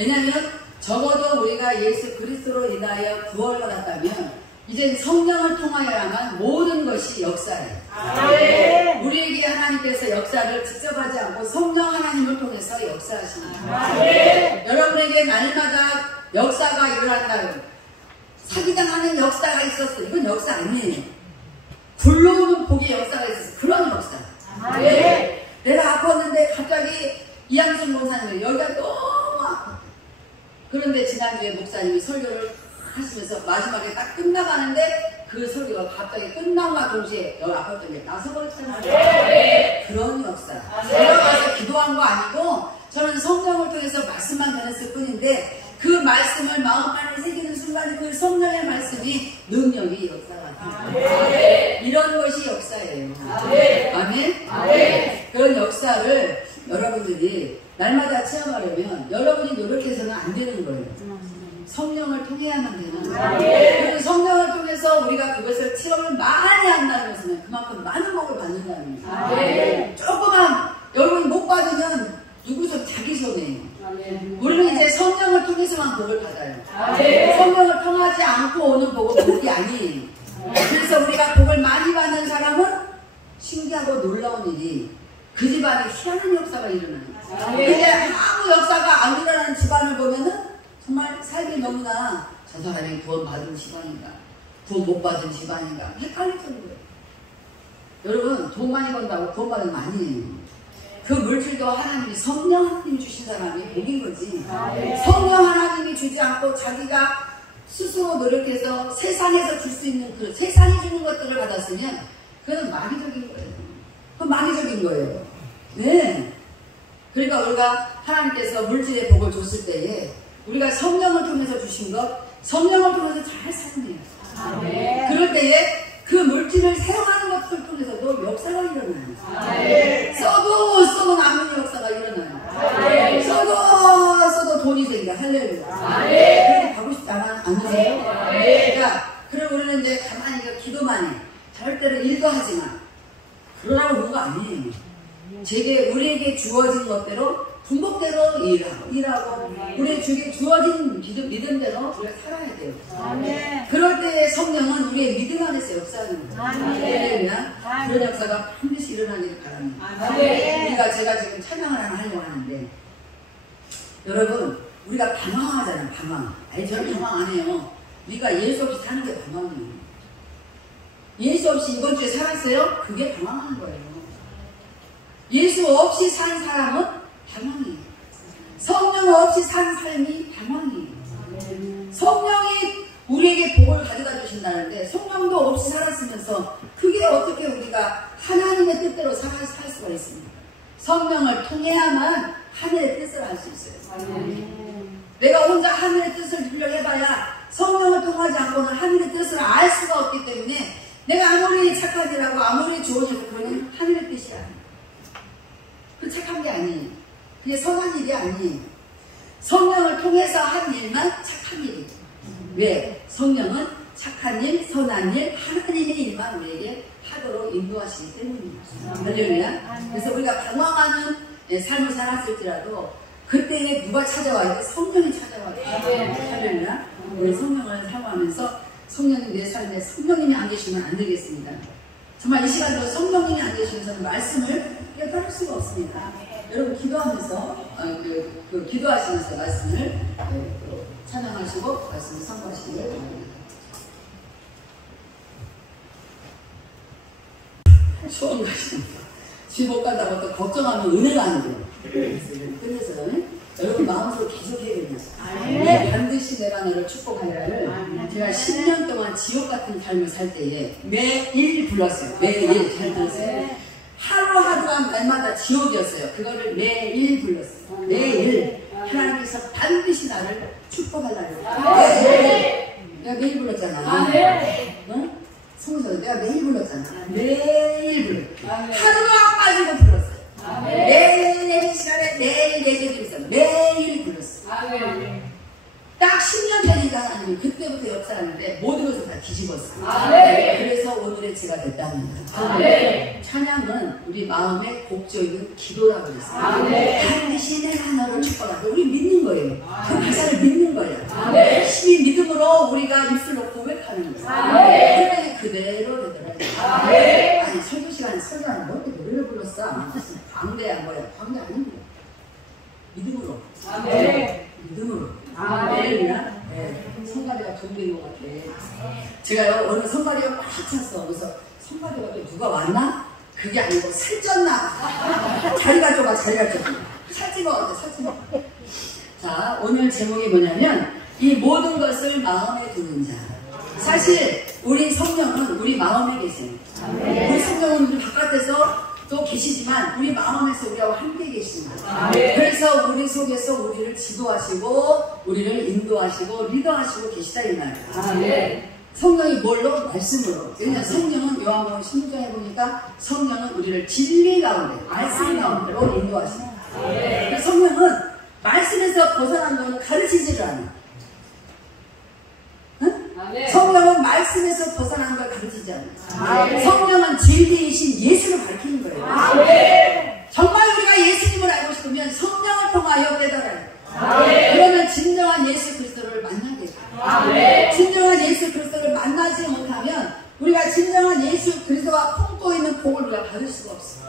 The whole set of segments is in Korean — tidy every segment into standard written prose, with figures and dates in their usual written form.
왜냐하면 적어도 우리가 예수 그리스도로 인하여 구원을 받았다면 이제 성령을 통하여야만 모든 것이 역사예요. 우리에게 하나님께서 역사를 직접 하지 않고 성령 하나님을 통해서 역사하십니다. 여러분에게 날마다 역사가 일어난다면 사기당하는 역사가 있었어. 이건 역사 아니에요. 굴러오는 복의 역사가 있었어. 그런 역사. 내가 아팠는데 갑자기 이양순 목사님 여기가 너무 아파. 그런데 지난주에 목사님이 설교를 하시면서 마지막에 딱 끝나가는데 그 설교가 갑자기 끝남과 동시에 여기 아팠던 게 나서 버렸잖아요. 그런 역사. 제가 가서 기도한 거 아니고 저는 성령을 통해서 말씀만 전했을 뿐인데 그 말씀을 마음 안에 새기는 순간 그 성령의 말씀이 능력이 역사가 됩니다. 이런 것이 역사예요. 아멘? 그런 역사를 여러분들이 날마다 체험하려면 여러분이 노력해서는 안 되는 거예요. 성령을 통해야만 되는 거예요. 그리고 성령을 통해서 우리가 그것을 체험을 많이 한다는 것은 그만큼 많은 복을 받는다는 거예요. 조금만 여러분이 못 받으면 누구서 자기 손해예요. 우리는 이제 성령을 통해서만 복을 받아요. 성령을 통하지 않고 오는 복은 복이 아니에요. 그래서 우리가 복을 많이 받는 사람은 신기하고 놀라운 일이 그 집안에 희한한 역사가 일어나요. 근데 아무 역사가 안 일어나는 집안을 보면은 정말 삶이 너무나 저 사람이 구원 받은 집안인가 구원 못 받은 집안인가 헷갈릴 정도예요. 여러분 돈 많이 번다고 구원 받은 거 아니에요. 그 물질도 하나님이 성령 하나님이 주신 사람이 복인 거지. 성령 하나님이 주지 않고 자기가 스스로 노력해서 세상에서 줄 수 있는 그 세상이 주는 것들을 받았으면 그건 마귀적인 거예요. 그건 마귀적인 거예요. 네. 그러니까 우리가 하나님께서 물질의 복을 줬을 때에 우리가 성령을 통해서 주신 것, 성령을 통해서 잘 사용해요. 그럴 때에 그 물질을 사용하는 것을 통해서도 역사가 일어나요. 써도 남는 역사가 일어나요. 써도 돈이 생겨. 할렐루야. 그렇게 가고 싶지 않으세요? 그러니까 그리고 우리는 이제 가만히 기도만 해. 절대로 일도 하지만 그러라고 뭐가 아니에요. 우리에게 주어진 것대로 분복대로 일하고 우리에게 주어진 믿음대로 우리가 살아야 돼요. 그럴 때 성령은 우리의 믿음 안에서 역사하는 거예요. 그런 역사가 반드시 일어나기를 바랍니다. 제가 지금 찬양을 하려고 하는데 여러분 우리가 방황하잖아요. 방황. 아니 저는 방황 안 해요. 우리가 예수 없이 사는 게 방황이에요. 예수 없이 이번 주에 살았어요? 그게 방황하는 거예요. 예수 없이 산 사람은 방황이에요. 성령 없이 산 삶이 방황이에요. 성령이 우리에게 복을 가져다 주신다는데 성령도 없이 살았으면서 그게 어떻게 우리가 하나님의 뜻대로 살 수가 있습니까? 성령을 통해야만 하늘의 뜻을 알 수 있어요. 내가 혼자 하늘의 뜻을 들려 해봐야 성령을 통하지 않고는 하늘의 뜻을 알 수가 없기 때문에 내가 아무리 착한 일하고 아무리 좋은 일을 그러면 하늘의 뜻이 아니에요. 그 착한 게 아니에요. 그게 선한 일이 아니에요. 성령을 통해서 한 일만 착한 일이에요. 왜? 성령은 착한 일, 선한 일, 하나님의 일만 우리에게 하도록 인도하시기 때문입니다. 할렐루야. 그래서 우리가 방황하는 삶을 살았을지라도 그때에 누가 찾아와요? 성령이 찾아와요. 할렐루야. 우리 성령을 사용하면서 성령님 내 삶에 성령님이 안 계시면 안 되겠습니다. 정말 이 시간도 성령님이 안 계시면서는 말씀을 깨달을 수가 없습니다. 여러분 기도하면서 기도하시면서 말씀을 찬양하시고 말씀을 선포하시기를 바랍니다. 수원 가시니까 집 못 간다고 또 걱정하면 은혜가 안 돼요. 그래서 여러분 마음으로 계속 해야 됩니다. 반드시 내가 너를 축복하리라를 제가 10년 동안 지옥 같은 삶을 살 때에 매일 불렀어요. 매일. 잘 들었어요. 하루하루가 날마다 지옥이었어요. 그거를 매일 불렀어요. 매일. 하나님께서 반드시 나를 축복하려고. 내가 매일 불렀잖아. 응? 성서 내가 매일 불렀잖아. 매일 불렀어. 하루가 빠지고 불렀어요. 매일 내 시간에 매일 얘기해주고 있어요. 매일 불렀어. 딱 10년 전이가 아니면 그때부터 역사하는데 모든 것을 다 뒤집었어. 그래서 오늘의 제가 됐다는 거예요. 찬양은 우리 마음의 곡조 있는 기도라고 그랬어요. 반드시 내가 너를 축복하고 우리 믿는 거예요. 그 그대로 되더라. 아니 설교 시간에 설교하는 뭐 이렇게 노래를 불렀어? 광대야 뭐야? 광대 아니고 믿음으로. 믿음으로. 네. 성가대가 도움된 것 같아. 제가요 어느 성가대가 꽉 찼어. 그래서 성가대가 또 누가 왔나? 그게 아니고 살쪘나? 자리가 좁아. 살찐 것 같아. 살찐 것 같아. 자, 오늘 제목이 뭐냐면 이 모든 것을 마음에 두는 자. 사실 우리 성령은 우리 마음에 계세요. 우리 성령은 우리 바깥에서 또 계시지만 우리 마음에서 우리하고 함께 계십니다. 그래서 우리 속에서 우리를 지도하시고 우리를 인도하시고 리더하시고 계시다 이 말이에요. 성령이 뭘로? 말씀으로. 왜냐하면 성령은 요한복음 16장에 보니까 성령은 우리를 진리 가운데 말씀 가운데로 인도하십니다. 성령은 말씀에서 벗어난 것은 가르치지를 않아요. 성령은 말씀에서 벗어난 걸 가르치지 않아요. 성령은 진리이신 예수를 밝히는 거예요. 정말 우리가 예수님을 알고 싶으면 성령을 통하여 깨달아요. 그러면 진정한 예수 그리스도를 만나게 돼요. 진정한 예수 그리스도를 만나지 못하면 우리가 진정한 예수 그리스도가 품고 있는 복을 우리가 받을 수가 없어요.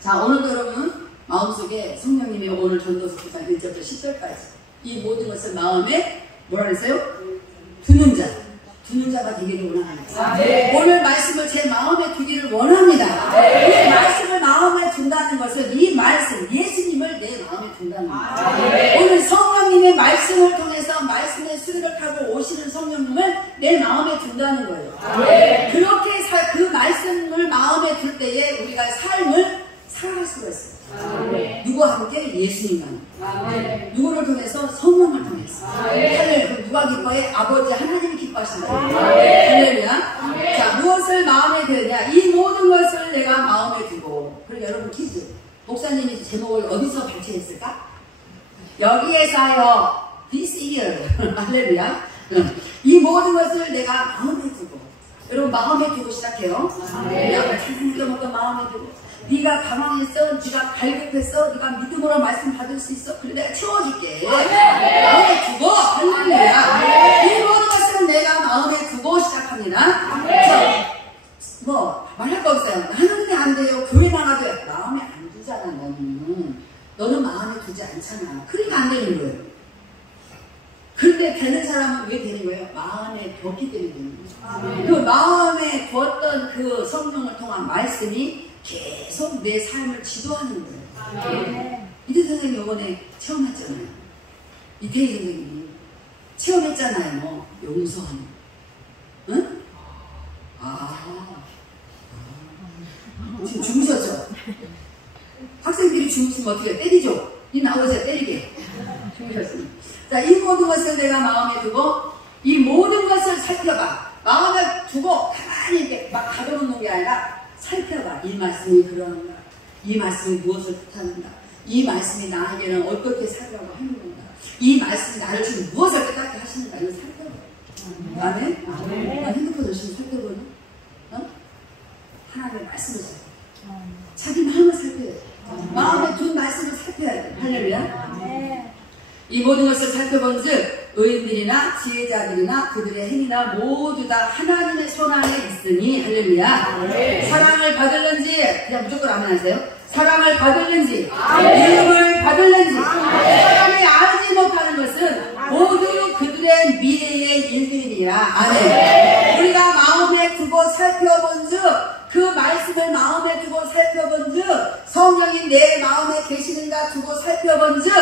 자, 오늘도 여러분 마음속에 성령님이 오늘 전도서 9장 1절부터 10절까지 이 모든 것을 마음에 뭐라 그랬어요? 두는 자가 되기를 원합니다. 오늘 말씀을 제 마음에 두기를 원합니다. 이 말씀을 마음에 둔다는 것은 이 말씀, 예수님을 내 마음에 둔다는 거예요. 오늘 성령님의 말씀을 통해서 말씀의 수리를 타고 오시는 성령님을 내 마음에 둔다는 거예요. 그렇게 그 말씀을 마음에 둘 때에 우리가 삶을 살아갈 수가 있어요. 누구와 함께? 예수님만. 누구를 통해서? 성령을 통해서. 할렐루야. 누가 기뻐해? 아버지 하나님이 기뻐하신다. 할렐루야. 자, 무엇을 마음에 드느냐? 이 모든 것을 내가 마음에 두고. 그리고 여러분 퀴즈. 목사님이 제목을 어디서 발췌했을까? 여기에서요. This year. 할렐루야. 이 모든 것을 내가 마음에 두고. 여러분 마음에 두고 시작해요. 내가 찬송도 먹고 마음에 두고. 네가 가망했어, 네가 갈급했어, 네가 믿음으로 말씀 받을 수 있어. 그래 내가 채워줄게. 마음에 두고. 할렐루야. 이 모든 것은 내가 마음에 두고 시작합니다. 그래서 뭐 말할 거 없어요. 하나님이 안 돼요. 교회 나가도 마음에 안 두잖아. 너는 마음에 두지 않잖아. 그러니까 안 되는 거예요. 근데 되는 사람은 왜 되는 거예요? 마음에 뒀기 때문에 되는 거예요. 그 마음에 두었던 그 성령을 통한 말씀이 계속 내 삶을 지도하는 거예요. 이태 선생님 이번에 체험했잖아요. 이태희 선생님이 체험했잖아요. 용서하는. 응? 지금 주무셨죠? 학생들이 주무시면 어떻게 해요? 때리죠? 이 나오세요. 때리게. 주무셨습니다. 자, 이 모든 것을 내가 마음에 두고 이 모든 것을 살펴봐. 마음에 두고 가만히 이렇게 막 가둬놓는 게 아니라 살펴봐. 이 말씀이 그러는가? 이 말씀이 무엇을 뜻하는가? 이 말씀이 나에게는 어떻게 살라고 하는 건가? 이 말씀이 나를 지금 무엇을 깨닫게 하시는가? 이걸 살펴봐. 아멘? 난 핸드폰 열심히 살펴보는? 하나님의 말씀을 살펴봐. 자기 마음을 살펴야 돼. 마음에 둔 말씀을 살펴야 돼. 할렐루야. 이 모든 것을 살펴본 즉 의인들이나 지혜자들이나 그들의 행위나 모두 다 하나님의 손 안에 있으니. 할렐루야. 사랑을 받을는지 그냥 무조건 아멘 하세요. 사랑을 받을는지 이름을 받을는지 사람이 알지 못하는 것은 모두 그들의 미래의 일들이니라. 아멘. 우리가 마음에 두고 살펴본 즉 그 말씀을 마음에 두고 살펴본 즉 성령이 내 마음에 계시는가 두고 살펴본 즉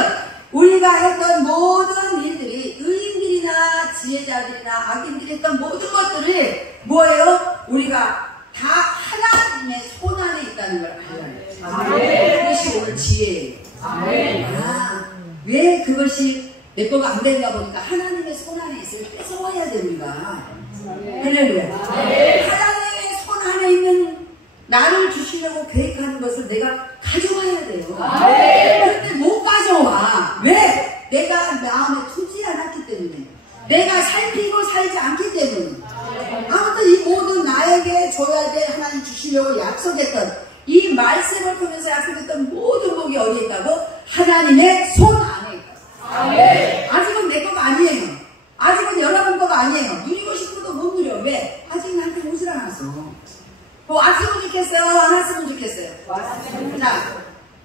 우리가 했던 모든 일들이 의인들이나 지혜자들이나 악인들이 했던 모든 것들이 뭐예요? 우리가 다 하나님의 손 안에 있다는 걸 알아야 돼요. 그것이 오늘 지혜예요. 왜 그것이 내 거가 안 되는가 보니까 하나님의 손 안에 있으면 뺏어와야 돼 우리가. 할렐루야. 하나님의 손 안에 있는 나를 주시려고 계획하는 것을 내가 가져와야 돼요. 그런데 못 가져와. 왜? 내가 마음에 두지 않았기 때문에. 내가 살피고 살지 않기 때문에. 아무튼 이 모든 나에게 줘야 돼 하나님 주시려고 약속했던 이 말씀을 통해서 약속했던 모든 복이 어디에 있다고? 하나님의 손 안에 있다고. 아직은 내 거가 아니에요. 아직은 여러분 거가 아니에요. 누리고 싶어도 거예요. 왜? 아직 나한테 오질 않았어. 왔으면 좋겠어요? 안 왔으면 좋겠어요? 자,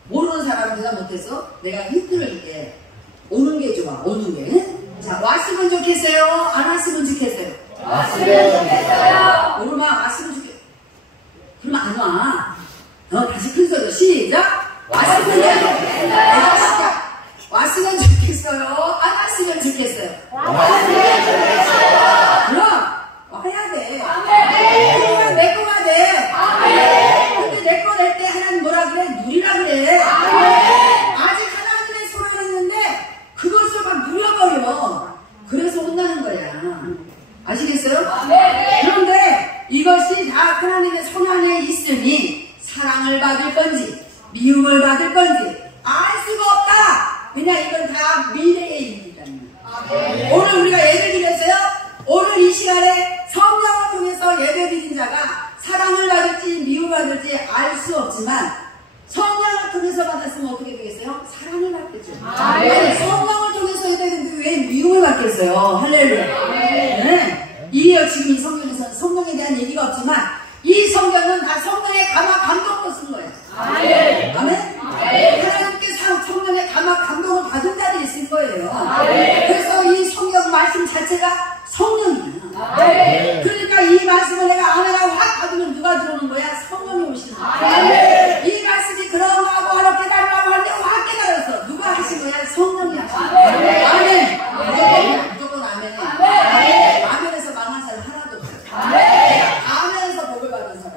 모르는 사람은 대답 못했어? 내가 힌트를 줄게. 오는 게 좋아, 오는 게. 자, 왔으면 좋겠어요? 안 왔으면 좋겠어요? 왔으면 좋겠어요. 모르면 왔으면 좋겠어요. 그러면 안 와. 다시 큰 소리로 시작! 왔으면 좋겠어요. 왔으면 좋겠어요? 안 왔으면 좋겠어요? 왔으면 좋겠어요. 그럼 와야 돼. 그러니까 내 거가 돼. 근데 내 거 낼 때 하나님 뭐라 그래? 누리라 그래. 아직 하나님의 손 있는데 그것을 막 누려버려. 그래서 혼나는 거야. 아시겠어요? 그런데 이것이 다 하나님의 손 안에 있으니 사랑을 받을 건지 미움을 받을 건지 알 수가 없다. 그냥 이건 다 미래의 일이다. 오늘 우리가 예배 드렸어요? 오늘 이 시간에 성령을 통해서 예배 드린 자가 사랑을 받을지 미움을 받을지 알 수 없지만 성령을 통해서 받았으면 어떻게 되겠어요? 사랑을 받겠죠. 아니, 성령을 통해서 예배 드리는데 왜 미움을 받겠어요? 할렐루야. 네. 이에요. 지금 이 성경에서는 성령에 대한 얘기가 없지만 이 성경은 다 성령의 감화 감동으로 쓴 거예요. 아멘? 하나님께 성령의 감화 감동을 받은 자들이 쓴 거예요. 그래서 이 성경 말씀 자체가 성령이야. 그러니까 이 말씀을 내가 아멘하고 확 받으면 누가 들어오는 거야? 성령이 오시는 거야. 이 말씀이 그런가 하고 하러 깨달으라고 하는데 확 깨달았어. 누가 하신 거야? 성령이 하신 거야. 아멘. 무조건 아멘이야. 아멘에서 망한 사람 하나도 없어요. 아멘에서 복을 받은 사람.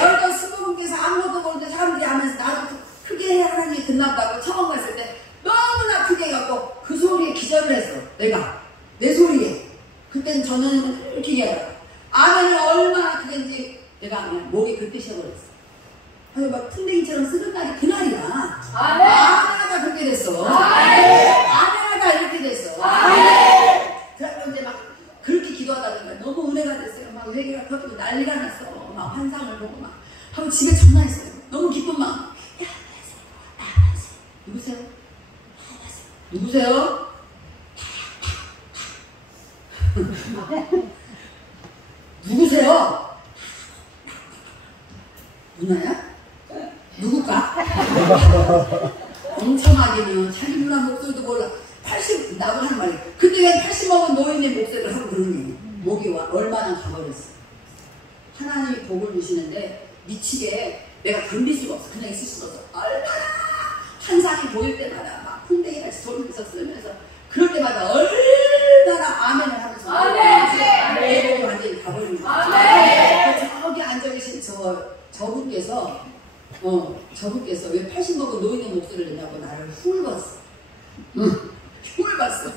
여러분 스무분께서 아무것도 모르는데 사람들이 하면서 나도 크게 하나님이 듣는다고 처음 갔을 때 너무나 크게 해갖고 그 소리에 기절을 했어. 내가 내 소리에. 그때는 저는 이렇게 얘기하다가 아멘을 얼마나 크게인지 내가 그냥 목이 그때 쉬어버렸어. 아니 막 풍뎅이처럼 쓰는 날이 그날이야. 아멘하다 그렇게 됐어. 아멘하다 이렇게 됐어. 그래서 이제 막 그렇게 기도하다 보니까 너무 은혜가 됐어요. 막 회개가 터지고 난리가 났어. 막 환상을 보고 막 하고 집에 전화했어요. 너무 기쁜 마음. 야, 누구세요? 누구세요? 누구세요? 누나야? 누굴까? 엉청하기는 자기 누나 목소리도 몰라. 80 나고 하는 말이야. 근데 왜 80 먹은 노인의 목소리를 하고 그러니? 목이 얼마나 가버렸어. 하나님이 복을 주시는데 미치게 내가 견딜 수가 없어. 그냥 있을 수가 없어. 얼마나 환상이 보일 때마다 막 풍뎅이같이 돌면서 쓰면서 그럴 때마다 얼마나 아멘을 하면서 내 목이 완전히 가버리는 거야. 저기 앉아 계신 저분께서 왜 80 먹은 노인의 목소리를 내냐고 나를 훌 봤어. 훌 봤어.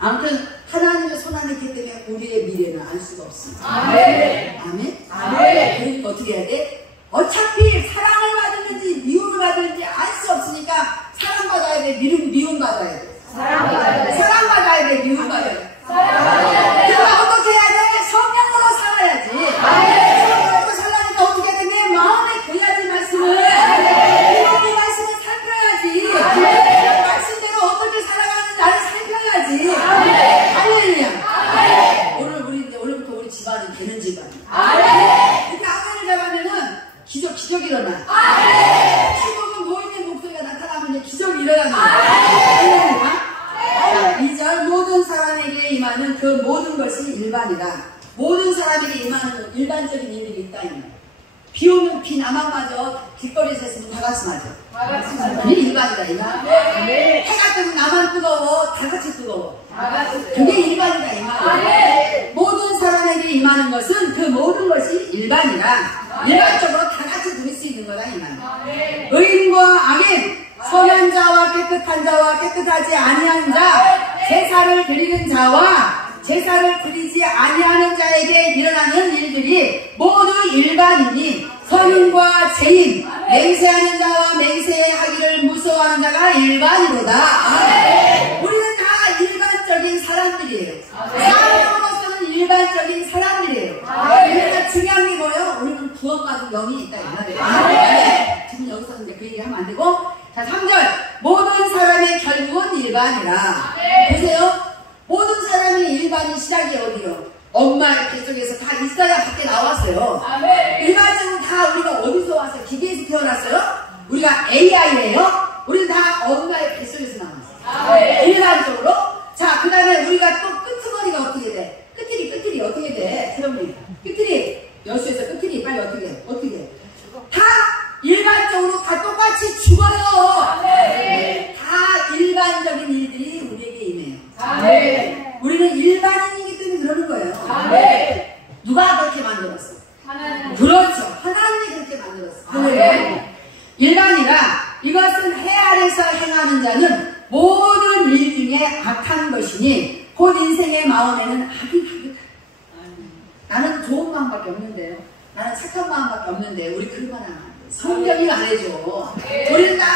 아무튼 하나님의 손 안에 있기 때문에 우리의 미래는 알 수가 없습니다. 아멘. 그러니까 어떻게 해야 돼? 어차피 사랑을 받았는지 미움을 받았는지 알 수 없으니까 사랑받아야 돼, 미움 받아야 돼. 사랑받아야 돼, 미움 받아야 돼. 그러니까 어떻게 해야 돼? 성령으로 살아야지. 성령으로 살라니까 어떻게 해야 돼? 내 마음에 귀하지 말씀을. 이 말씀을 살펴야지. 말씀대로 어떻게 살아가는지 나를 살펴야지. 할렐루야. 오늘부터 우리 집안이 되는 집안이야. 이렇게 아멘을 잡으면은 기적이 일어나. 기적은 노인의 목소리가 나타나면 이제 기적이 일어나는 거야. 2절 모든 사람에게 임하는 그 모든 것이 일반이다. 모든 사람에게 임하는 일반적인 일들이 있다. 비 오면 비 나만 맞아. 길거리에서 있으면 다 같이 맞아. 그게 일반이다. 해가 뜨면 나만 뜨거워. 다 같이 뜨거워. 그게 일반이다. 이 말이야. 모든 사람에게 임하는 것은 그 모든 것이 일반이라. 일반적으로 다 같이 누릴 수 있는 거다. 이 말이야. 의인과 악인, 선한 자와 깨끗한 자와 깨끗하지 아니한 자, 제사를 드리는 자와 제사를 드리지 아니하는 자에게 일어나는 일들이 모두 일반이니 선인과 죄인, 맹세하는 자와 맹세하기를 무서워하는 자가 일반이로다. 우리는 다 일반적인 사람들이에요. 사람으로서는 일반적인 사람들이에요. 그러니까 중요한 게 뭐예요? 우리는 구원받은 영이 있다. 지금 여기서 이제 그 얘기 하면 안 되고, 자 3절 모든 사람의 결국은 일반이라. 보세요. 모든 사람이 일반인 시작이 어디요? 엄마의 뱃속에서 다 있어야 밖에 나왔어요. 아멘. 일반적으로 다 우리가 어디서 왔어요? 기계에서 태어났어요? 우리가 AI예요? 우리는 다 엄마의 뱃속에서 나왔어요. 아멘. 일반적으로. 자, 그 다음에 우리가 또 끄트머리가 어떻게 돼? 끝이 어떻게 돼? 세롬이 끝이 여수에서 끝이 빨리 어떻게 돼? 다 일반적으로 다 똑같이 죽어요. 아멘. 다 일반적인 일들이 우리에게 임해요. 아멘. 우리는 일반인이기 때문에 그러는 거예요. 아멘. 누가 그렇게 만들었어? 하나님. 그렇죠. 하나님이 그렇게 만들었어. 아멘. 일반이라 이것은 해 아래서 행하는 자는 모든 일 중에 악한 것이니 곧 인생의 마음에는 악이 가득하다. 나는 좋은 마음밖에 없는데요. 나는 착한 마음밖에 없는데 우리 그러면 안 돼. 성경이 말해줘. 우리는 다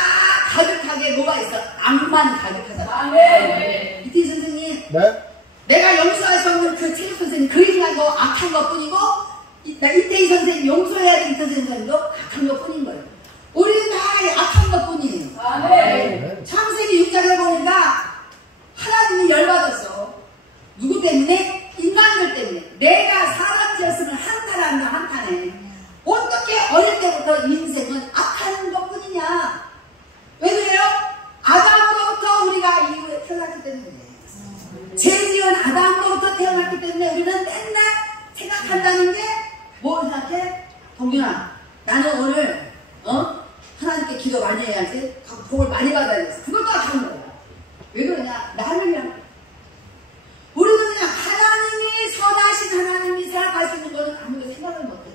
가득하게 뭐가 있어? 악만 가득하다. 아멘. 이태희 선생님, 네? 내가 용서할 수 없는 그 체육 선생님 그 일만 더 악한 것 뿐이고 이태희 선생님 용서해야 될 이태희 선생님도 악한 것 뿐인 거예요. 우리는 다 악한 것 뿐이에요. 아멘. 창세기 6장에 보니까 하나님이 열받았어. 누구 때문에? 인간들 때문에. 내가 사람 지었으면 한탄한다 한탄해. 어떻게 어릴 때부터 인생은 악한 것 뿐이냐? 왜 그래요? 아담으로부터 우리가 이후에 태어났기 때문에. 죄 지은 아담으로부터 태어났기 때문에 우리는 맨날 생각한다는 게 뭘 생각해? 동균아, 나는 오늘 하나님께 기도 많이 해야지. 복을 많이 받아야지. 그것도 악한 거야. 왜 그러냐? 나를 위한 거야. 우리는 그냥 하나님이 선하신 하나님이 생각하시는 거는 아무도 생각을 못해.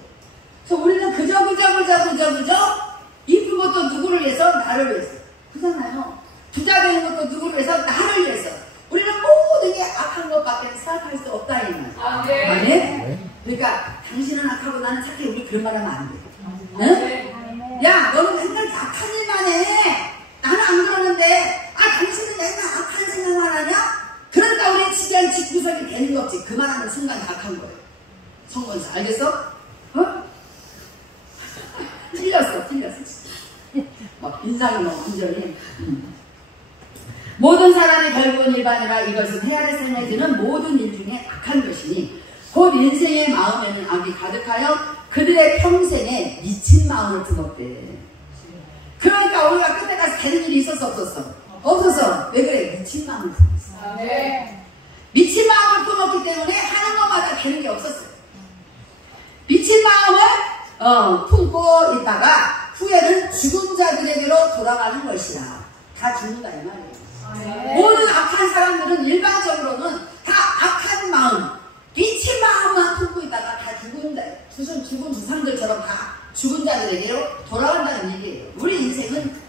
그래서 우리는 그저 이쁜 것도 누구를 위해서? 나를 위해서. 그렇잖아요. 부자 되는 것도 누구를 위해서? 나를 위해서. 우리는 모든 게 악한 것밖에 생각할 수 없다 이 말. 아멘. 그러니까 당신은 악하고 나는 착해. 우리 그런 말 하면 안 돼. 응? 야, 너는 맨날 악한 일만 해. 나는 안 그러는데, 당신은 맨날 악한 생각만 하냐? 그러니까 우리 지지한 집구석이 되는 거 없지. 그 말하는 순간 악한 거예요. 성건사. 알겠어? 틀렸어. 인상이 뭐, 완전히. 모든 사람의 결국은 일반이라 이것은 해 아래 생에 드는 모든 일 중에 악한 것이니 곧 인생의 마음에는 악이 가득하여 그들의 평생에 미친 마음을 품었대. 그러니까 우리가 끝에까지 되는 일이 있었어 없었어? 없었어. 왜 그래? 미친 마음을 품었어. 미친 마음을 품었기 때문에 하는 것마다 되는 게 없었어요. 미친 마음을 품고 있다가 후에는 죽은 자들에게로 돌아가는 것이라. 다 죽는다 이 말이에요. 모든 악한 사람들은 일반적으로는 다 악한 마음, 미친 마음만 품고 있다가 다 죽은 조상들처럼 다 죽은 자들에게로 돌아간다는 얘기예요. 우리 인생은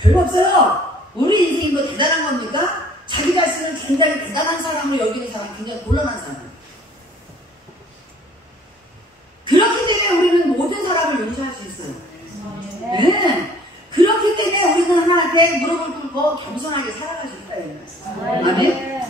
별로 없어요. 우리 인생이 뭐 대단한 겁니까? 자기 자신을 굉장히 대단한 사람으로 여기는 사람, 굉장히 곤란한 사람. 그렇기 때문에 우리는 모든 사람을 용서할 수 있어요. 네. 그렇기 때문에 우리는 하나님께 무릎을 꿇고 겸손하게 살아갈 수 있어요. 아멘.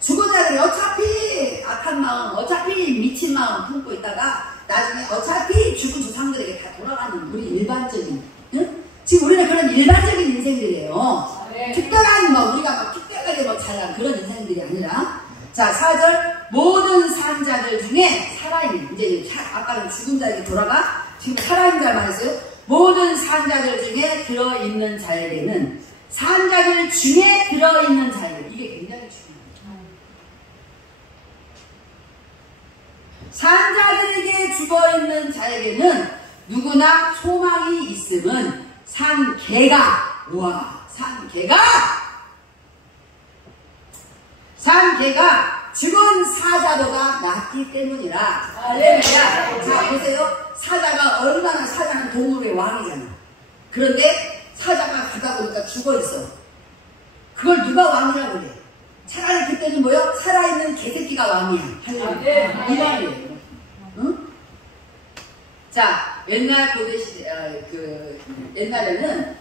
죽은 자들이 어차피 악한 마음, 어차피 미친 마음 품고 있다가 나중에 어차피 죽은 조상들에게 다 돌아가는 우리 일반적인, 응? 지금 우리는 그런 일반적인 인생들이에요. 특별한 우리가 막 특별하게 잘난 그런 인생들이 아니라. 자, 4절 모든 산자들 중에 살아있는, 이제 아까는 죽은 자에게 돌아가 지금 살아있는 자 말했어요. 모든 산자들 중에 들어있는 자에게는 산자들 중에 들어있는 자에게 이게 굉장히 중요해요. 산자들에게 죽어있는 자에게는 누구나 소망이 있음은 산개가 죽은 사자보다 낫기 때문이라. 할렐루야. 자, 보세요. 사자는 동물의 왕이잖아. 그런데 사자가 가다 보니까 죽어있어. 그걸 누가 왕이라고 그래? 차라리 그때는 뭐요? 살아있는 개새끼가 왕이야. 할렐루야. 이 말이에요. 응? 자, 옛날 고대시대, 옛날에는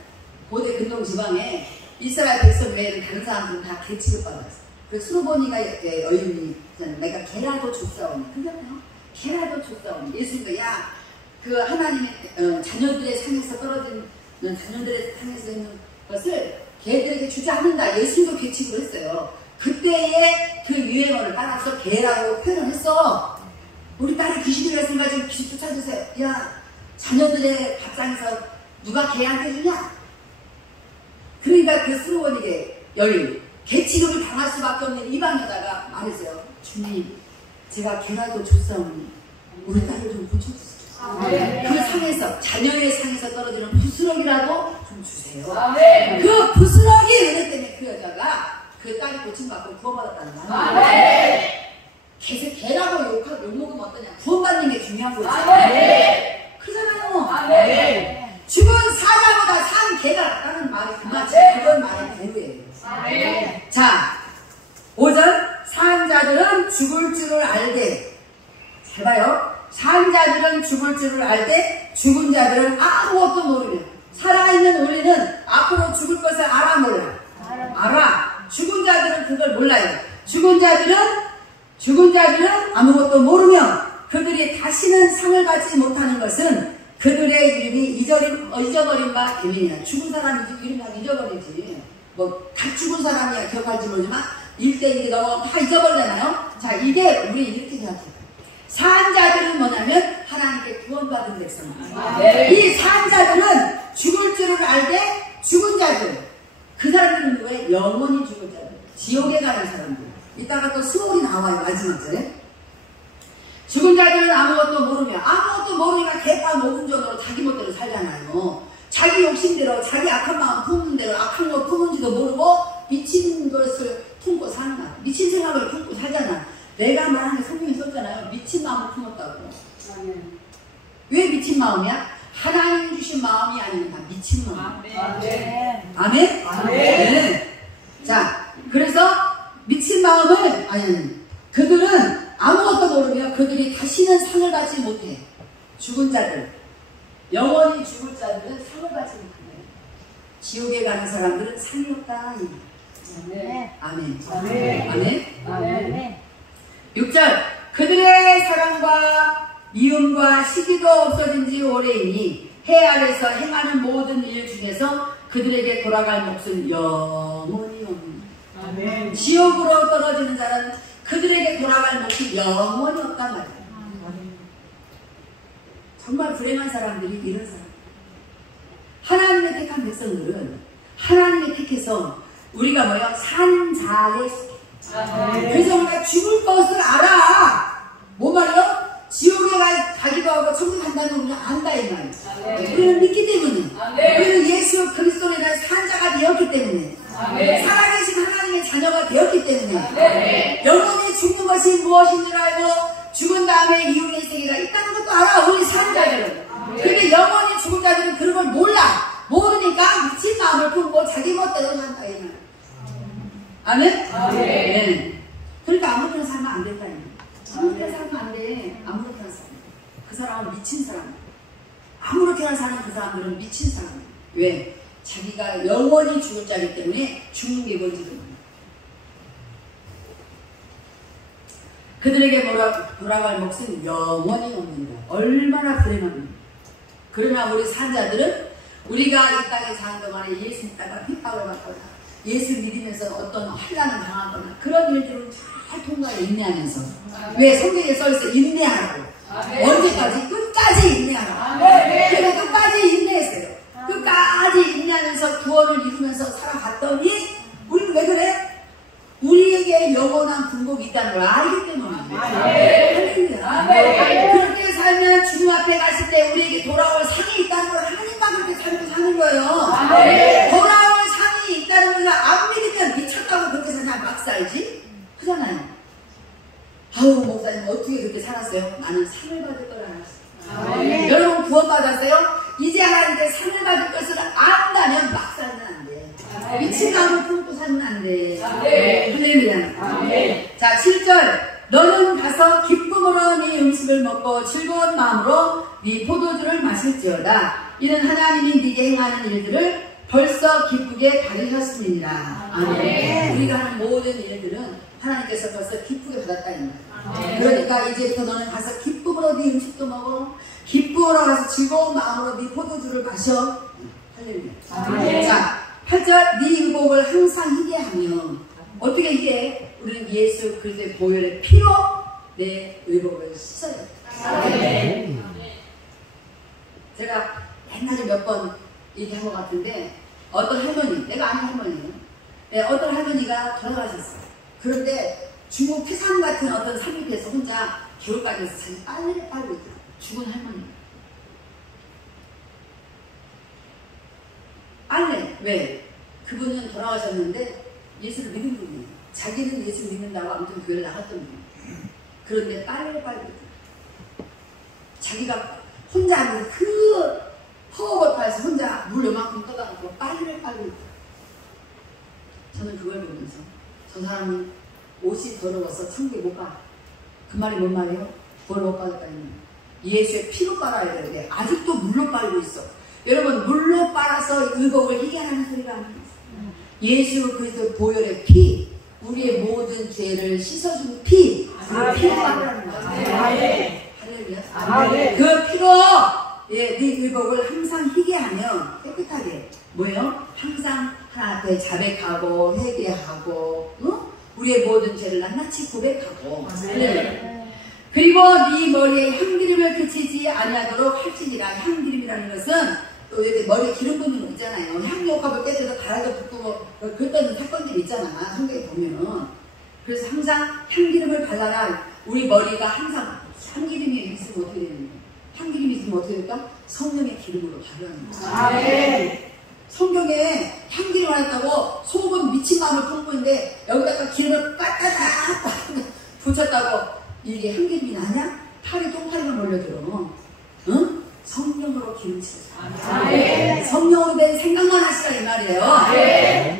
고대 근동 지방에 이스라엘 백성 외에는 다른 사람들은 다 개취급 받았어. 그 수르보니가 어인이 내가 개라도 줬사오니. 그잖아요. 개라도 줬사오니. 예수님도 야, 그 하나님의 자녀들의 상에서 떨어지는 자녀들의 상에서 있는 것을 개들에게 주지 않는다. 예수님도 개취급을 했어요. 그때의 그 유행어를 따라서 개라고 표현을 했어. 우리 딸이 귀신이 들렸으니까 지금 귀신 쫓아주세요. 야, 자녀들의 밥상에서 누가 개한테 주냐? 그러니까 그 스로건에게 여인, 개 취급을 당할 수밖에 없는 이방 여자가 말했어요. 주님, 제가 개라도 줬사오니 우리 딸을 좀 고쳐주세요. 그 상에서, 자녀의 상에서 떨어지는 부스러기라도 좀 주세요. 그 부스러기 은혜 때문에 그 여자가 그 딸이 고침받고 구원받았다는 말이에요. 개라고 욕먹으면 어떠냐? 구원받는 게 중요한 거지. 그러잖아요. 죽은 사자보다 산 개가 낫다는 말이 그만 그건 말의 대우예요. 자, 5절 산 자들은 죽을 줄을 알되, 잘 봐요. 산 자들은 죽을 줄을 알되 죽은 자들은 아무것도 모르며, 살아있는 우리는 앞으로 죽을 것을 알아 몰라? 알아. 죽은 자들은 그걸 몰라요. 죽은 자들은 아무것도 모르며 그들이 다시는 상을 받지 못하는 것은 그들의 이름이 잊어버린 바 때문이야. 죽은 사람 이름이 잊어버리지. 뭐 다 죽은 사람이야 기억할지 모르지만 일대 이게 넘어가면 다 잊어버리잖아요. 자, 이게 우리 이렇게 생각해요. 산 자들은 뭐냐면 하나님께 구원받은 백성이에요. 이 산 자들은 죽을 줄을 알되 죽은 자들, 그 사람들은 왜 영원히 죽을 자들, 지옥에 가는 사람들. 이따가 또 수월이 나와요. 마지막 절에 죽은 자들은 아무것도 모르니까 개파 모금전으로 자기 멋대로 살잖아요. 자기 욕심대로, 자기 악한 마음 품는 대로 악한 거 품은지도 모르고 미친 것을 품고 사는 거야. 미친 생각을 품고 살잖아. 내가 말하는 게 성경이 썼잖아요. 미친 마음을 품었다고. 왜 미친 마음이야? 하나님 주신 마음이 아니면 다 미친 마음. 아멘? 아멘. 자, 그래서 미친 마음을, 그들은 아무것도 모르며 그들이 다시는 상을 받지 못해. 죽은 자들, 영원히 죽을 자들은 상을 받지 못해. 지옥에 가는 사람들은 상이 없다. 아멘. 아멘. 6절 그들의 사랑과 미움과 시기도 없어진 지 오래이니 해 아래서 행하는 모든 일 중에서 그들에게 돌아갈 몫은 영원히 없는. 지옥으로 떨어지는 자는 그들에게 돌아갈 몫이 영원히 없단 말이에요. 정말 불행한 사람들이 이런 사람. 하나님의 택한 백성들은 하나님의 택해서 우리가 뭐요? 산자에 속해. 그래서 우리가 죽을 것을 알아. 뭐 말이요? 지옥에 가기도 하고 천국 간다는 걸 우리가 안다 이 말이에요. 우리는 믿기 때문에. 우리는 예수 그리스도에 대한 산자가 되었기 때문에. 살아계신 하나님의 자녀가 되었기 때문에. 영원히 죽는 것이 무엇인 줄 알고 죽은 다음에 이후의 세계가 있다는 것도 알아. 우리 산자들은. 근데 영원히 죽은 자들은 그런 걸 몰라. 모르니까 미친 마음을 품고 자기 멋대로 산다 이 말. 아멘? 네. 그러니까 아무렇게나 살면 안 된다니. 아무렇게나 살면 안 돼. 아무렇게나 살면. 그 사람은 미친 사람. 아무렇게나 사는 그 사람들은 미친 사람. 왜? 자기가 영원히 죽을 자이기 때문에 죽는 게 뭔지도 몰라. 그들에게 돌아갈 몫은 영원히 없는 거야. 얼마나 불행합니까? 그러나 우리 산자들은 우리가 이 땅에 사는 동안에 예수 믿다가 핍박을 받거나 예수 믿으면서 어떤 환난을 당하거나 그런 일들을 잘 통과해 인내하면서. 왜? 성경에 써있어. 인내하라고. 언제까지? 끝까지 인내하라고. 그래서 끝까지 인내했어요. 끝까지 인내하면서 구원을 이루면서 살아갔더니 우리는 왜 그래? 우리에게 영원한 분복이 있다는 걸 알기 때문에. 그렇게 살면 주님 앞에 갔을 때 우리에게 돌아올 상이 있다는 걸 하나님만 그렇게 살고 사는 거예요. 돌아올 상이 있다는 걸 안 믿으면 미쳤다고 그렇게 사냐 막 살지? 그잖아요. 아우 목사님 어떻게 그렇게 살았어요? 나는 상을 받을 걸 알았어요. 여러분 구원받았어요? 이제 하나님께 상을 받을 것을 안다면 막 살면 안 돼. 미친 마음을 품고 살면 안 돼. 할렐루야. 자 7절 너는 가서 기쁨으로 네 음식을 먹고 즐거운 마음으로 네 포도주를 마실지어다. 이는 하나님이 네게 행하는 일들을 벌써 기쁘게 받으셨음이니라. 아멘. 우리가 하는 모든 일들은 하나님께서 벌써 기쁘게 받았다는 거예요. 그러니까 이제부터 너는 가서 기쁨으로 네 음식도 먹어. 기쁨으로 가서 즐거운 마음으로 네 포도주를 마셔. 할렐루야. 자 8절 네 의복을 항상 희게 하며 어떻게 이게 우리는 예수 그리스도의 보혈의 피로 내 의복을 씻어요. 제가 옛날에 몇 번 얘기한 것 같은데 어떤 할머니, 내가 아는 할머니는 어떤 할머니가 돌아가셨어요. 그런데 중국 태산 같은 어떤 산밑에서 혼자 겨울가게에서 자기 빨래를 빨고 있다. 죽은 할머니. 빨래. 왜? 그분은 돌아가셨는데 예수를 믿은 분이에요. 자기는 예수 믿는다고 아무튼 교회를 나갔던 분이에요. 그런데 빨래를 빨고 있다. 자기가 혼자 앉아서 그 허허벌판에서 혼자 물 요만큼 떠다 놓고 빨래를 빨고 있다. 저는 그걸 보면서 저 사람은 옷이 더러워서 천국에 못 가. 그 말이 뭔 말이에요? 뭘 못 가겠다니. 예수의 피로 빨아야 되는데 아직도 물로 빨고 있어. 여러분 물로 빨아서 의복을 희게 하는 소리가 아니에요. 예수 그리스도 보혈의 피, 우리의 모든 죄를 씻어준 피, 그 피로 빨으라는 거죠. 할렐루야. 그 피로 네 의복을 항상 희게 하면 깨끗하게 뭐예요? 항상 하나 앞에 자백하고 회개하고 우리의 모든 죄를 낱낱이 고백하고 그리고 네 머리에 향기름을 그치지 아니하도록 할지니라. 향기름이라는 것은 또 이렇게 머리에 기름 붓는 거 있잖아요. 향료컵을 깨져서 달아져 붓고 그랬던 사건들이 있잖아. 성경에 보면은. 그래서 항상 향기름을 발라라. 우리 머리가 항상 향기름이 있으면 어떻게 되는 거예요? 향기름이 있으면 어떻게 될까? 성령의 기름으로 바르는 거예요. 성경에 향기름 하였다고 속은 미친 마음을 품고 있는데 여기다가 기름을 빡빡빡 붙였다고 이게 향기름이 나냐? 팔에 똥파리가 몰려들어. 응? 성령으로 기름치셨어요. 성령으로 된 생각만 하시라 이 말이에요.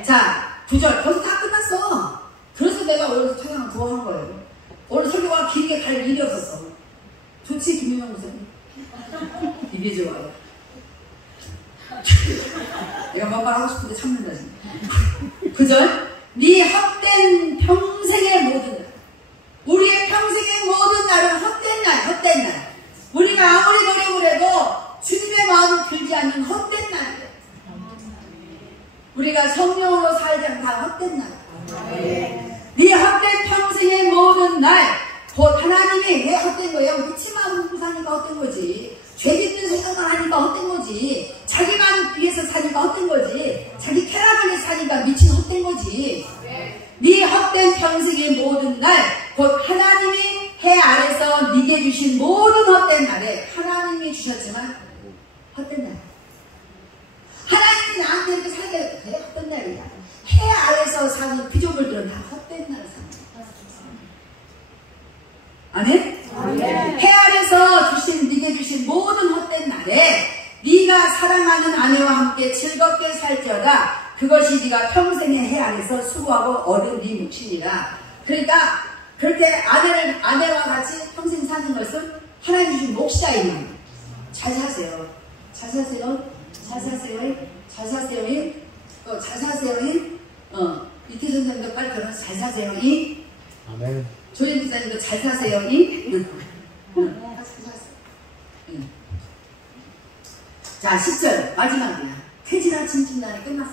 자, 9절 벌써 다 끝났어. 그래서 내가 오늘 찬양을 더 한 거예요. 오늘 설교가 길게 갈 일이 없었어. 좋지 김유명 목사님? 입이 좋아요. 내가 뭔 말 하고 싶은데 참는다 지금. 9절 네 헛된 평생의 모든 날, 우리의 평생의 모든 날은 헛된 날, 헛된 날. 우리가 아무리 노력을 해도 주님의 마음을 들지 않는 헛된 날이에요. 우리가 성령으로 살지 않는 다 헛된 날. 네 헛된 평생의 모든 날, 곧 하나님이 왜 헛된 거예요? 미친 마음으로 사니까 헛된 거지. 죄 짓는 생각만 하니까 헛된 거지. 자기만 위해서 사니까 헛된 거지. 자기 쾌락을 위해서 사니까 미친 헛된 거지. 네 헛된 평생의 모든 날, 곧 하나님이 해 아래서 네게 주신 모든 헛된 날에 하나님이 주셨지만 헛된 날. 하나님이 나한테 이렇게 살게 그래 헛된 날이야. 해 아래서 사는 피조물들은 다 헛된 날을 사는 거야. 아멘? 해 아래서 네게 주신 모든 헛된 날에 네가 사랑하는 아내와 함께 즐겁게 살지어다. 그것이 네가 평생의 해 아래서 수고하고 얻은 네 몫이니라. 그러니까 그렇게 아내와 같이 평생 사는 것은 하나님 주신 몫이야 이 말. 잘 사세요. 잘 사세요. 잘 사세요. 잘 사세요. 잘 사세요. 이태 선생님도 빨리 결혼해서 잘 사세요. 아멘. 조인 기자님도 잘 사세요. 자, 10절 마지막이야. 퇴진한 칭칭단이 끝났어.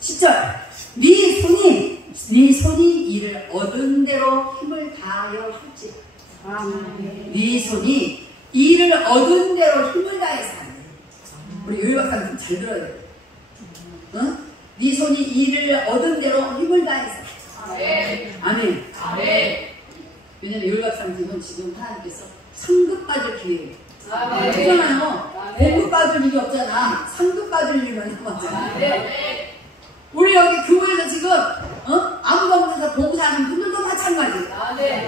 10절 네 손이 이를 얻은 대로 힘을 다하여 할지. 네 손이 이를 얻은 대로 힘을 다해서 하네. 우리 요일 박사님 잘 들어야 돼. 응? 네 손이 이를 얻은 대로 힘을 다해서. 아멘. 왜냐면 요일 박사님은 지금 하나님께서 상급 받을 기회예요. 그잖아요. 공급 받을 일이 없잖아. 상급 받을 일만 남았잖아. 우리 여기 교회에서 지금 아무도 없는 데서 봉사하는 분들도 마찬가지.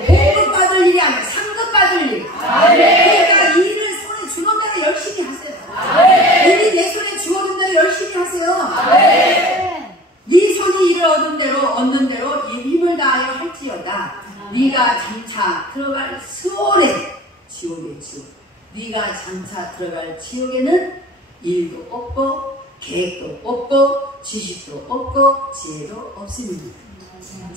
공급 받을 일이 아니라 상급 받을 일. 그러니까 일을 손에 주는 대로 열심히 하세요. 일이 내 손에 주어진 대로 열심히 하세요. 네 손이 일을 얻는 대로 이 힘을 다하여 할지어다. 네가 장차 들어갈 수월에 지옥에 지옥. 네가 장차 들어갈 지옥에는 일도 없고 계획도 없고 지식도 없고 지혜도 없습니다.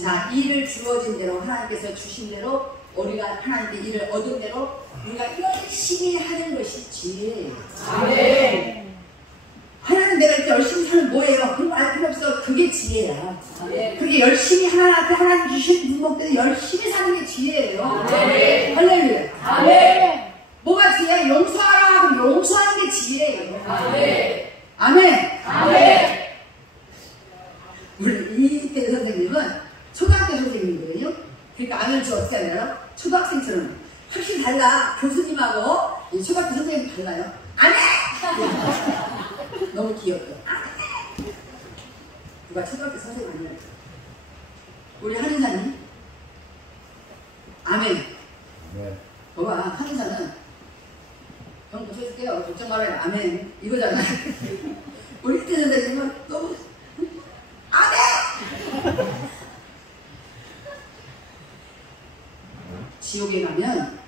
자, 일을 주어진 대로 하나님께서 주신 대로 우리가 하나님께 일을 얻은 대로 우리가 열심히 하는 것이 지혜예요. 하나님 내가 이렇게 열심히 사는 뭐예요? 그런 거 알 필요 없어. 그게 지혜. 지혜야. 그렇게 열심히 하나님한테 하나님 주신 눈목대로 열심히 사는 게 지혜예요. 할렐루야. 뭐가 지혜야? 용서하라. 그럼 용서하는 게 지혜예요. 아멘. 우리 이태 선생님은 초등학교 선생님이거든요. 그러니까 아멘을 어떻게 하나요? 초등학생처럼 확실히 달라. 교수님하고 이 초등학교 선생님 달라요. 아멘! 너무 귀엽죠? 아멘! 누가 초등학교 선생님 아니야? 우리 한의사님? 아멘. 네. 봐봐, 한의사는 병 고쳐줄게요. 걱정 말아요. 아멘. 이거잖아요. 우리 이태 선생님은 너무 아멘! 지옥에 가면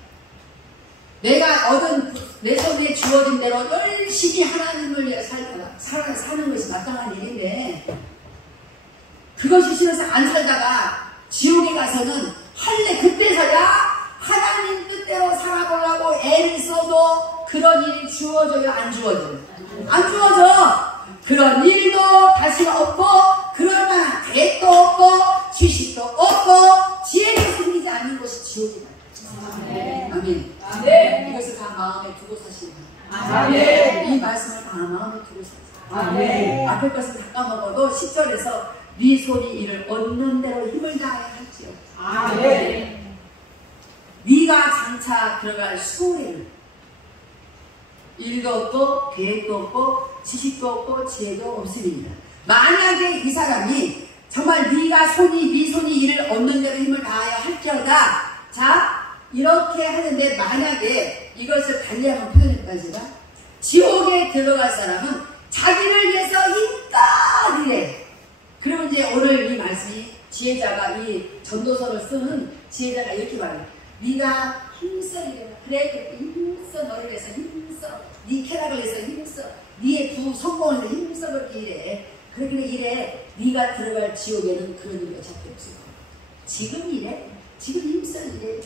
내가 얻은 내 손에 주어진 대로 열심히 하나님을 위해 사는 것이 마땅한 일인데 그것이 싫어서 안 살다가 지옥에 가서는 할래 그때서야 하나님 뜻대로 살아보려고 애를 써도 그런 일이 주어져요? 안 주어져요? 안 주어져. 그런 일도 다시 없고 그럴 만한 계획도 없고 지식도 없고 지혜도 생기지 않는 것이 지옥이다. 아멘. 이것을 다 마음에 두고 사시는 이 말씀을 다 마음에 두고 사시는 앞에 것을 다 까먹어도 10절에서 네 손이 이를 얻는 대로 힘을 다하여 할지어다. 네가 장차 들어갈 수호를 일도 없고 계획도 없고 지식도 없고 지혜도 없습니다. 만약에 이 사람이 정말 네 손이 이를 얻는 대로 힘을 다하여 할지어다. 자, 이렇게 하는데 만약에 이것을 달리하면 표현할까요? 제가 지옥에 들어갈 사람은 자기를 위해서 힘껏 일해. 그리고 이제 오늘 이 말씀이 지혜자가 이 전도서를 쓰는 지혜자가 이렇게 말해요. 네가 힘써 일해라. 그래 힘써 너를 위해서 힘써 네 쾌락을 위해서 힘써 네의 성공을 위해서 힘써 그렇게 일해. 그래 일해. 네가 들어갈 지옥에는 그런 일이 어차피 없을 거야. 지금 일해. 지금 힘써 일해.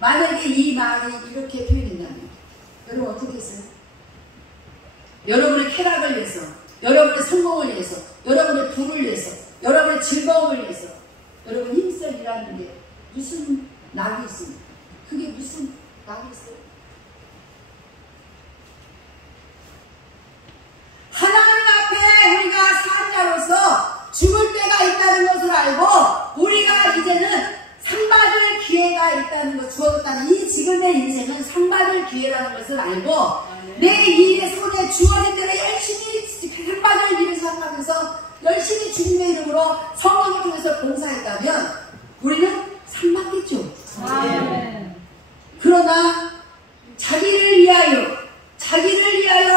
만약에 이 말이 이렇게 표현된다면 여러분 어떻게 했어요? 여러분의 쾌락을 위해서, 여러분의 성공을 위해서, 여러분의 부를 위해서, 여러분의 즐거움을 위해서 여러분 힘써 일하는 게 무슨 낙이 있습니까? 그게 무슨 낙이 있어요? 하나님 앞에 우리가 산자로서 죽을 때가 있다는 것을 알고 우리가 이제는 상받을 기회가 있다는 것, 주어졌다는 이 지금의 인생은 상받을 기회라는 것을 알고 내 일에 손에 주어진 대로 열심히 상받을 일을 생각하면서 열심히 주님의 이름으로 성령을 통해서 봉사했다면 우리는 상받겠죠. 그러나 자기를 위하여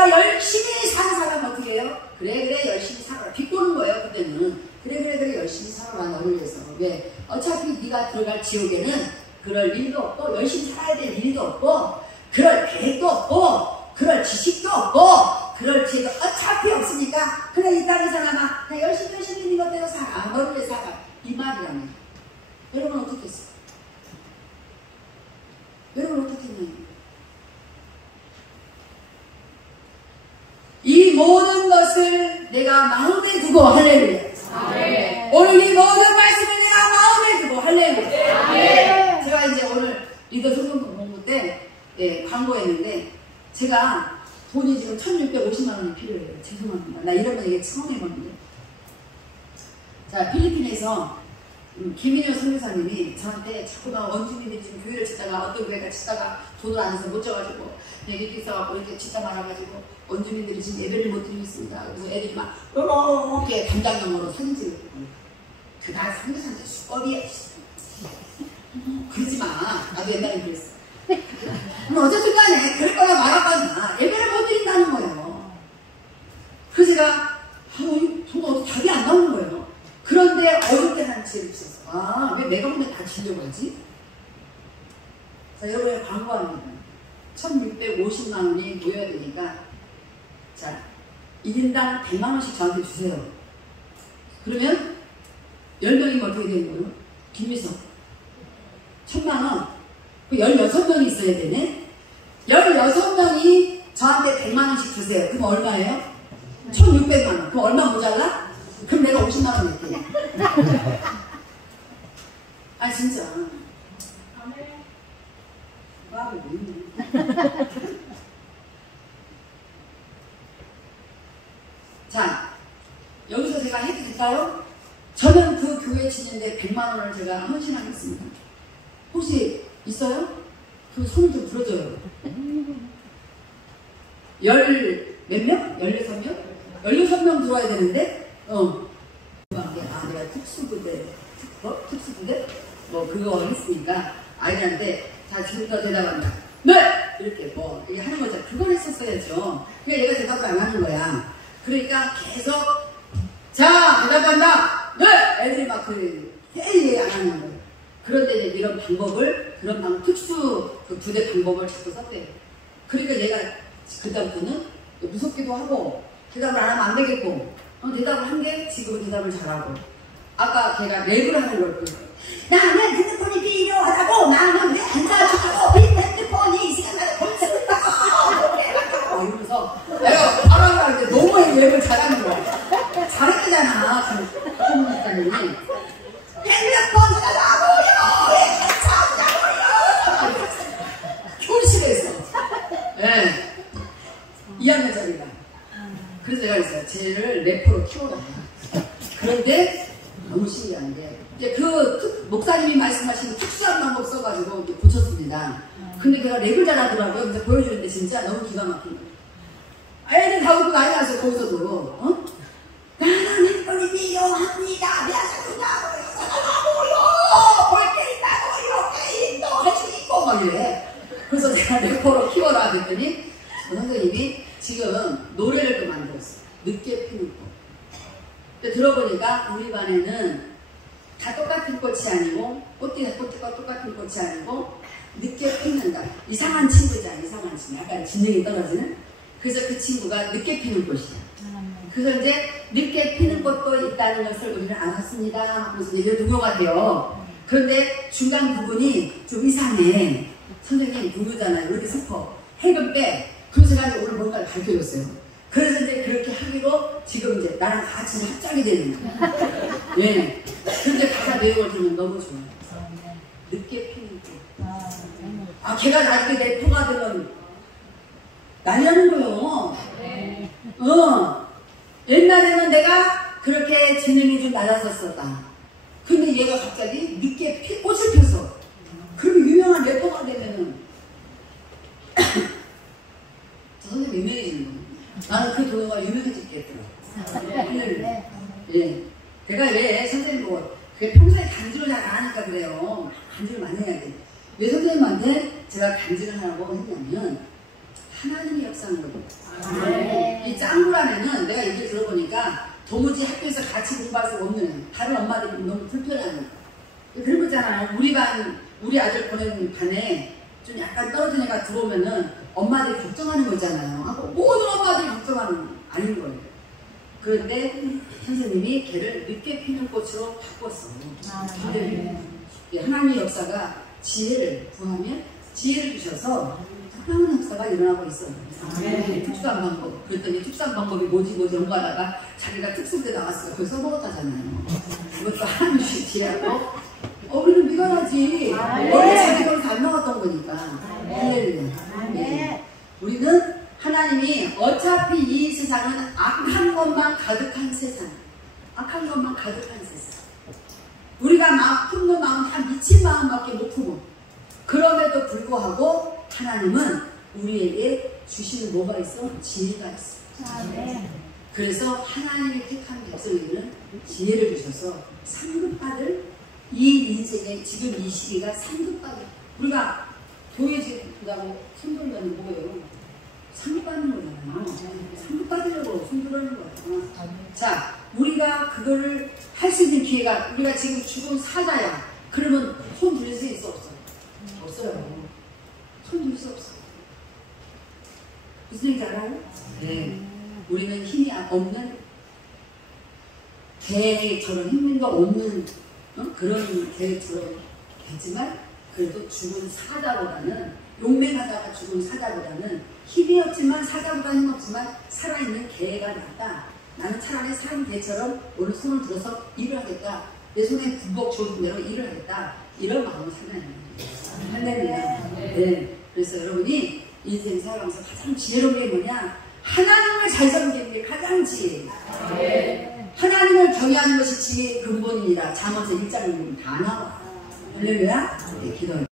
열심히 사는 사람은 어떻게 해요? 그래 열심히 살아라. 비꼬는 거예요. 그때는 그래 열심히 살아라. 너를 위해서. 왜? 어차피 네가 들어갈 지옥에는 그럴 일도 없고 열심히 살아야 될 일도 없고 그럴 계획도 없고 그럴 지식도 없고 그럴 지혜도 어차피 없으니까 그래 이 땅의 사람아 그냥 열심히 있는 것대로 살아. 너를 위해 살아. 이 말이라면 여러분 어떻게 했어요? 여러분 어떻게 했나요? 이 모든 것을 내가 마음에 두고 할렐루야. 오늘 이 모든 말씀을 내가 마음에 두고 할렐루야. 제가 이제 오늘 리더 성경 공부 때 광고했는데 제가 돈이 지금 1,650만 원이 필요해요. 죄송합니다. 나 이런 거 이게 처음 해봤는데. 자, 필리핀에서 김인효 선교사님이 저한테 자꾸만 원주민들이 지금 교회를 짓다가 어떤 교회가 짓다가 돈을 안 해서 못 져가지고 이렇게 있어갖고 이렇게 짓다 말아가지고 원주민들이 지금 예배를 못 드리고 있습니다. 그래서 애들이 막 이렇게 담당용어로 사진 찍고 그날 선교사한테 수법이야. 그러지 마. 나도 옛날에 그랬어. 어쨌든 간에 그랬거나 말았거나 예배를 못 드린다는 거예요. 그래서 제가 정말 답이 안 나오는 거예요. 그런데 어릴 때 난 지혜를 있었어. 왜 내가 보면 다 지려고 하지? 자, 여러분의 광고합니다. 1,650만 원이 모여야 되니까 자, 1인당 100만 원씩 저한테 주세요. 그러면 10명이면 어떻게 되는 거예요? 김미성 1,000만 원. 16명이 있어야 되네. 16명이 저한테 100만 원씩 주세요. 그럼 얼마예요? 1,600만 원. 그럼 얼마 모자라? 그럼 내가 50만 원 낼게. 아 진짜. 마음을 왜 있네. 자, 여기서 제가 해도 될까요? 저는 그 교회 지는데 100만 원을 제가 헌신하겠습니다. 혹시 있어요? 그 손을 좀 들어줘요. 몇 명? 16명? 16명 들어와야 되는데, 내가 특수부대, 특수부대? 그거 했으니까, 아이들한테, 자, 지금부터 대답한다. 네! 이렇게 이렇게 하는 거죠. 그걸 했었어야죠. 그러니까 얘가 대답을 안 하는 거야. 그러니까 계속, 자, 대답한다! 네! 애들이 막 얘기 안 하는 거예요. 그런데 이제 이런 방법을, 특수 부대 방법을 자꾸 썼대요. 그러니까 얘가 그다음부터는 무섭기도 하고, 대답을 안 하면 안 되겠고, 대답을 한 게 지금은 대답을 잘하고, 아까 걔가 랩을 하는 걸 보고, 나는 핸드폰이 필요하다고, 나는 왜 안 사주고, 이 핸드폰이 이 시간마다 볼 수 있다고, 이러면서 내가 알아보는데 너무 랩을 잘하는 거야. 잘했잖아, 그 목사님이. 핸드폰 사라고요! 왜 사냐고요! 교실에서. 네. 2학년짜리가. 그래서 내가 그랬어요. 쟤를 래퍼로 키워라. 그런데 너무 신기한 게 이제 목사님이 말씀하신 특수한 방법 써가지고 이렇게 고쳤습니다. 근데 걔가 랩을 잘하더라고요. 그래서 보여주는데 진짜 너무 기가 막힌 거예요. 애들 다 웃고 난리 났어요. 거기서도. 나는 핸드폰이 필요합니다. 왜 자꾸냐고요. 볼게 있다고요. 게임도 할 수 있고 막 이래. 그래서 제가 래퍼로 키워라 그랬더니 선생님이 지금 노래를 또 만들었어요. 늦게 피는 꽃. 근데 들어보니까 우리 반에는 다 똑같은 꽃이 아니고 꽃과 똑같은 꽃이 아니고 늦게 피는다. 이상한 친구잖아. 이상한 친구. 약간 진영이 떨어지는. 그래서 그 친구가 늦게 피는 꽃이야. 그래서 이제 늦게 피는 꽃도 있다는 것을 우리는 알았습니다. 그래서 이제 동요가 돼요. 그런데 중간 부분이 좀 이상해. 선생님 동요잖아요. 왜 이렇게 슬퍼? 해금 때. 그래서 제가 오늘 뭔가를 가르쳐줬어요. 그래서 이제 그렇게 하기로 지금 이제 나랑 같이 합작이 되는 거예요. 네. 그런데 가사 내용을 들으면 너무 좋아요. 늦게 피는 꽃. 걔가 나중에 래퍼가 되면 난리 나는 거예요. 옛날에는 내가 그렇게 지능이 좀 낮았었다. 근데 얘가 갑자기 늦게 꽃을 폈어. 그러면 유명한 래퍼가 되면은 저 선생님 유명해지는 거예요. 나는 그 동요가 유명해지겠더라고. 예. 내가 왜 선생님 평소에 간주를 잘 안 하니까 그래요. 간주를 많이 해야 돼. 왜 선생님한테 제가 간주를 하라고 했냐면 하나님의 역사는 거예요. 이 짱구라면은 내가 얘기를 들어보니까 도무지 학교에서 같이 공부할 수 없는 다른 엄마들이 너무 불편한 그런 거 있잖아요. 우리 아들 보내는 반에 좀 약간 떨어진 애가 들어오면은 엄마들이 걱정하는 거잖아요. 모든 엄마들이 걱정하는 거 아닌 거예요. 그런데 선생님이 걔를 늦게 피는 꽃으로 바꿨어. 하나님의 역사가 지혜를 구하면 지혜를 주셔서 하나님의 역사가 일어나고 있어요. 특수한 방법. 그랬더니 특수한 방법이 뭐지 연구하다가 자기가 특수부대 나왔어요. 그걸 써먹었다잖아요. 그것도 하나님의 지혜라고. 우리는 믿어야지. 원래 자기 돈이 안 나왔던 거니까. 네. 우리는 하나님이 어차피 이 세상은 악한 것만 가득한 세상. 악한 것만 가득한 세상. 우리가 품는 마음 다 미친 마음밖에 못 품어. 그럼에도 불구하고 하나님은 우리에게 주시는 뭐가 있어? 지혜가 있어. 그래서 하나님이 택한 백성에게는 지혜를 주셔서 상급받을 이 인생의 지금 이 시기가 상급받을 우리가 교회 지낸다고 손들면 뭐예요? 상급받는 거잖아요. 상급받으려고 손들어는 거예요. 자, 우리가 그거를 할 수 있는 기회가 우리가 지금 죽은 사자야. 그러면 손 들릴 수 있어 없어? 없어요. 손 들 수 없어. 무슨 얘기인지 알아요? 네. 우리는 힘이 없는 개처럼 힘도 없는 그런 개처럼 되지만 그래도 죽은 사자보다는 용맹하다가 죽은 사자보다는 힘이 없지만 사자보다 힘 없지만 살아있는 개가 낫다. 나는 차라리 사람 개처럼 오늘 손을 들어서 일을 하겠다. 내 손에 군복 좋은 대로 일을 하겠다. 이런 마음을 살아야 됩니다. 할렐루야. 네. 그래서 여러분이 인생 살아가면서 가장 지혜로운 게 뭐냐? 하나님을 잘 섬기는 게 가장 지혜. 하나님을 경외하는 것이 지혜의 근본입니다. 잠언서 1장에 보면 다 나와. 할렐루야. 네, 기도합니다.